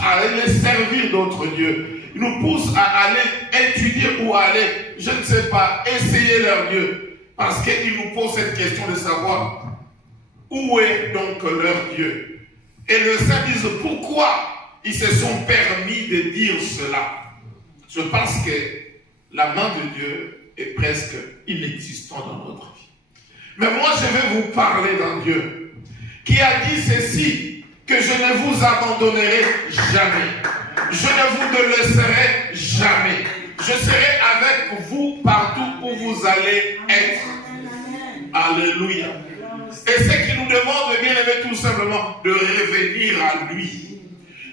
à aller servir d'autres dieux. Ils nous poussent à aller étudier ou à aller, je ne sais pas, essayer leur Dieu. Parce qu'ils nous posent cette question de savoir où est donc leur Dieu. Et le Saint dit pourquoi ils se sont permis de dire cela. C'est parce que la main de Dieu est presque inexistante dans notre vie. Mais moi, je vais vous parler d'un Dieu qui a dit ceci, que je ne vous abandonnerai jamais. Je ne vous délaisserai jamais. Je serai avec vous partout où vous allez être. Alléluia. Et ce qui nous demande, bien aimé, tout simplement, de revenir à lui.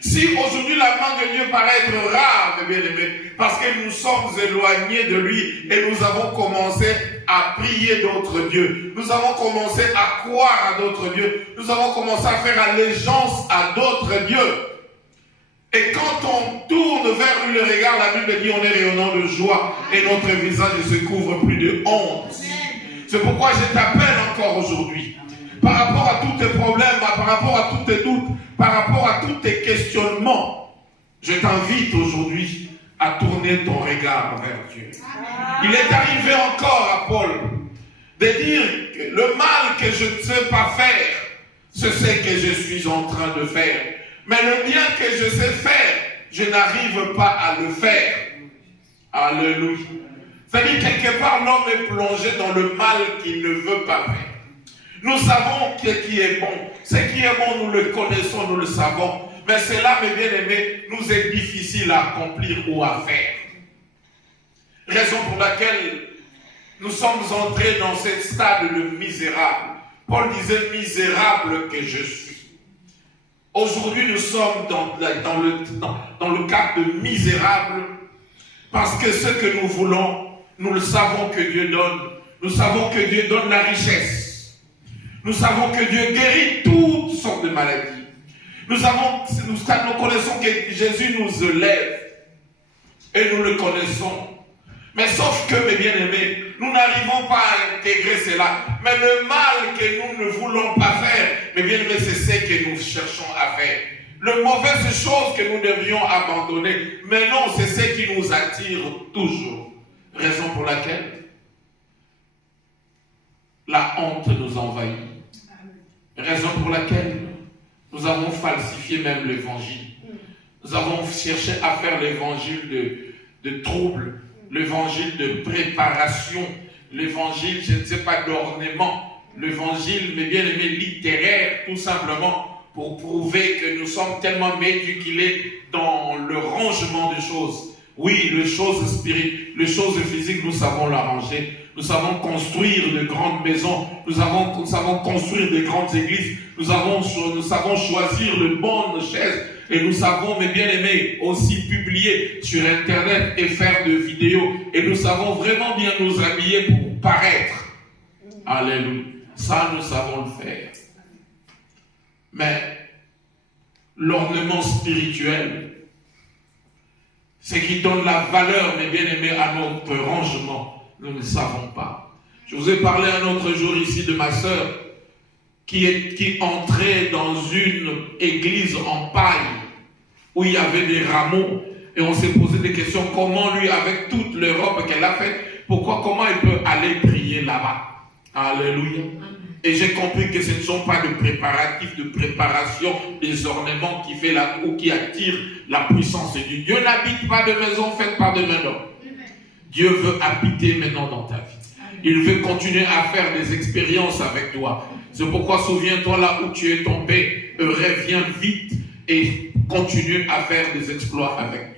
Si aujourd'hui la main de Dieu paraît être rare, bien aimé, parce que nous sommes éloignés de lui et nous avons commencé à prier d'autres dieux, nous avons commencé à croire à d'autres dieux, nous avons commencé à faire allégeance à d'autres dieux. Et quand on tourne vers lui le regard, la Bible dit on est rayonnant de joie et notre visage ne se couvre plus de honte. C'est pourquoi je t'appelle encore aujourd'hui. Par rapport à tous tes problèmes, par rapport à tous tes doutes, par rapport à tous tes questionnements, je t'invite aujourd'hui à tourner ton regard vers Dieu. Il est arrivé encore à Paul de dire que le mal que je ne sais pas faire, c'est ce que je suis en train de faire. Mais le bien que je sais faire, je n'arrive pas à le faire. Alléluia. C'est-à-dire quelque part l'homme est plongé dans le mal qu'il ne veut pas faire. Nous savons ce qui est bon. Ce qui est bon, nous le connaissons, nous le savons. Mais cela, mes bien-aimés, nous est difficile à accomplir ou à faire. Raison pour laquelle nous sommes entrés dans ce stade de misérable. Paul disait misérable que je suis. Aujourd'hui, nous sommes dans le cadre de misérable parce que ce que nous voulons, nous le savons que Dieu donne. Nous savons que Dieu donne la richesse. Nous savons que Dieu guérit toutes sortes de maladies. Nous connaissons que Jésus nous élève. Et nous le connaissons. Mais sauf que, mes bien-aimés, nous n'arrivons pas à intégrer cela. Mais le mal que nous ne voulons pas faire, mes bien-aimés, c'est ce que nous cherchons à faire. Le mauvaise chose que nous devrions abandonner. Mais non, c'est ce qui nous attire toujours. Raison pour laquelle la honte nous envahit. Raison pour laquelle nous avons falsifié même l'évangile. Nous avons cherché à faire l'évangile de trouble, l'évangile de préparation, l'évangile, je ne sais pas, d'ornement, l'évangile, mais bien aimé, littéraire, tout simplement, pour prouver que nous sommes tellement méticulés dans le rangement des choses. Oui, les choses spirituelles, les choses physiques, nous savons l'arranger. Nous savons construire de grandes maisons. Nous savons construire de grandes églises. Nous savons choisir de bonnes chaises. Et nous savons, mes bien-aimés, aussi publier sur Internet et faire de vidéos. Et nous savons vraiment bien nous habiller pour paraître. Alléluia. Ça, nous savons le faire. Mais l'ornement spirituel, ce qui donne la valeur, mes bien-aimés, à notre rangement, nous ne savons pas. Je vous ai parlé un autre jour ici de ma sœur qui entrait dans une église en paille où il y avait des rameaux et on s'est posé des questions. Comment lui, avec toute l'Europe qu'elle a faite, comment il peut aller prier là-bas? Alléluia. Et j'ai compris que ce ne sont pas de préparatifs, de préparation, des ornements qui fait ou qui attirent la puissance de Dieu. Dieu n'habite pas de maison faite par des mains d'homme. Dieu veut habiter maintenant dans ta vie. Il veut continuer à faire des expériences avec toi. C'est pourquoi souviens-toi là où tu es tombé, reviens vite et continue à faire des exploits avec